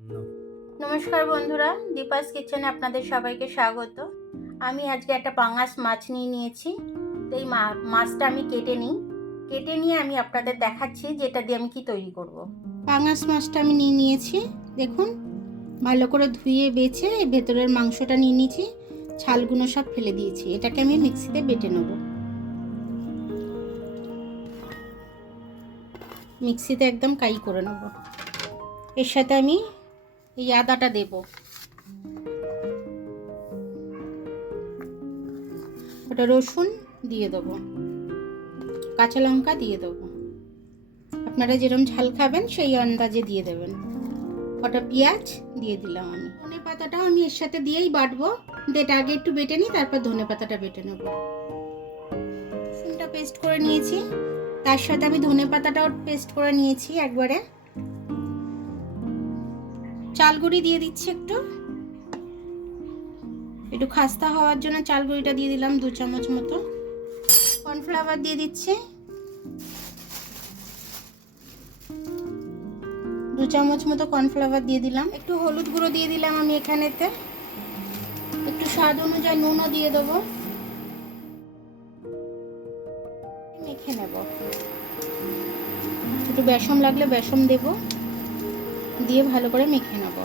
নমস্কার বন্ধুরা, দীপাস কিচেনে আপনাদের সবাইকে স্বাগত। আমি আজকে একটা পাঙাশ মাছ নিয়েছি। তো এই মাছটা আমি কেটে নিয়ে আমি আপনাদের দেখাচ্ছি যে এটা দিয়ে আমি কি তৈরি করব। পাঙাশ মাছটা আমি নিয়েছি, দেখুন ভালো করে ধুয়ে বেছে ভেতরের মাংসটা নিয়েছি, ছালগুলো সব ফেলে দিয়েছি। এটাকে আমি মিক্সিতে বেটে নেব। মিক্সিতে একদম কাই করে নেব। এর সাথে আমি এই আদাটা দেব, ওটা রসুন দিয়ে দেবো, কাঁচা লঙ্কা দিয়ে দেবো, আপনারা যেরকম ঝাল খাবেন সেই আন্দাজে দিয়ে দেবেন। কটা পেঁয়াজ দিয়ে দিলাম। আমি ধনে পাতাটাও আমি এর সাথে দিয়েই বাটবো। এটা আগে একটু বেটে নিই, তারপর ধনে পাতাটা বেটে নেব। রসুনটা পেস্ট করে নিয়েছি, তার সাথে আমি ধনে পাতাটাও পেস্ট করে নিয়েছি একবারে। চাল গুঁড়ি দিয়ে দিচ্ছি, একটু একটু খাস্তা হওয়ার জন্য চাল গুঁড়িটা দিয়ে দিলাম 2 চামচ মতো। কর্নফ্লাওয়ার দিয়ে দিচ্ছি 2 চামচ মতো কর্নফ্লাওয়ার দিয়ে দিলাম। একটু হলুদ গুঁড়ো দিয়ে দিলাম আমি এখানেতে, একটু স্বাদ অনুযায়ী নুনও দিয়ে দেবো। মেখে নেব, একটু বেসন লাগলে বেসন দেব, দিয়ে ভালো করে মেখে নেব।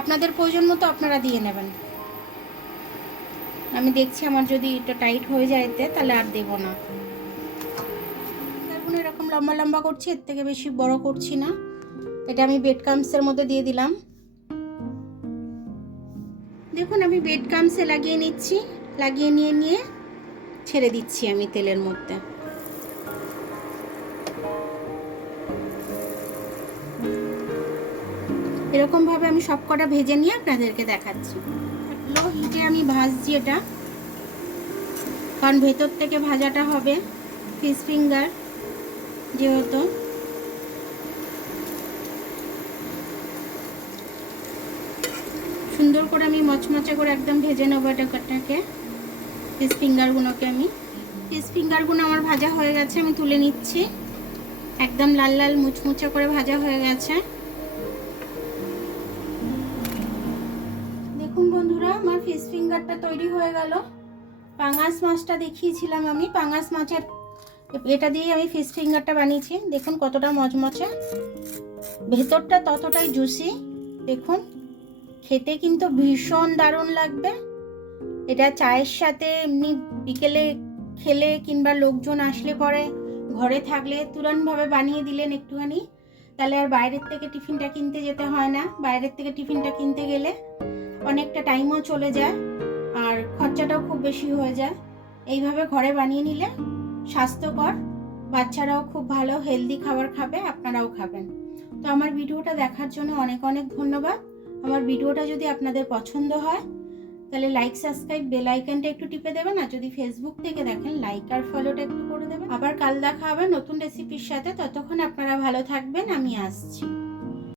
আপনাদের প্রয়োজন মতো আপনারা দিয়ে নেবেন। আমি দেখছি আমার যদি এটা টাইট হয়ে যায় তাহলে আর দেব না। দেখুন এরকম লম্বা লম্বা করছি, এর থেকে বেশি বড় করছি না। এটা আমি ব্রেড ক্রাম্বসের মধ্যে দিয়ে দিলাম। দেখুন আমি ব্রেড ক্রাম্বসে লাগিয়ে নিচ্ছি, লাগিয়ে নিয়ে ছেড়ে দিচ্ছি আমি তেলের মধ্যে। এরকম ভাবে আমি সব কটা ভেজে নিয়ে আপনাদেরকে দেখাচ্ছি। লো হিটে আমি ভাজছি এটা, কারণ ভেতর থেকে ভাজাটা হবে ফিশ ফিঙ্গার যেহেতু। সুন্দর করে আমি মচমচে করে একদম ভেজে নেবো এটাকে, ফিশ ফিঙ্গারগুলোকে। আমি ফিশ ফিঙ্গারগুলো আমার ভাজা হয়ে গেছে, আমি তুলে নিচ্ছি। একদম লাল লাল মুচমুচে করে ভাজা হয়ে গেছে। দেখুন বন্ধুরা, আমার ফিশ ফিঙ্গারটা তৈরি হয়ে গেল। পাঙাশ মাছটা দেখিয়েছিলাম আমি, পাঙাশ মাছের এটা দিয়ে আমি ফিশ ফিঙ্গারটা বানিয়েছি। দেখুন কতটা মচমচে, ভেতরটা ততটাই জুসি। দেখুন খেতে কিন্তু ভীষণ দারুণ লাগবে। এটা চায়ের সাথে এমনি বিকেলে খেলে কিংবা লোকজন আসলে পরে ঘরে থাকলে তুরন্তভাবে বানিয়ে দিলেন একটুখানি, তাহলে আর বাইরের থেকে টিফিনটা কিনতে যেতে হয় না। বাইরের থেকে টিফিনটা কিনতে গেলে অনেকটা টাইমও চলে যায় আর খরচাটাও খুব বেশি হয়ে যায়। এইভাবে ঘরে বানিয়ে নিলে স্বাস্থ্যকর, বাচ্চারাও খুব ভালো হেলদি খাবার খাবে, আপনারাও খাবেন। তো আমার ভিডিওটা দেখার জন্য অনেক অনেক ধন্যবাদ। আমার ভিডিওটা যদি আপনাদের পছন্দ হয় তাহলে লাইক, সাবস্ক্রাইব, বেল আইকনটা একটু টিপে দেবেন। আর যদি ফেসবুক থেকে দেখেন লাইক আর ফলোটা একটু করে দেবেন। আবার কাল দেখা হবে নতুন রেসিপির সাথে। ততক্ষণ আপনারা ভালো থাকবেন, আমি আসছি।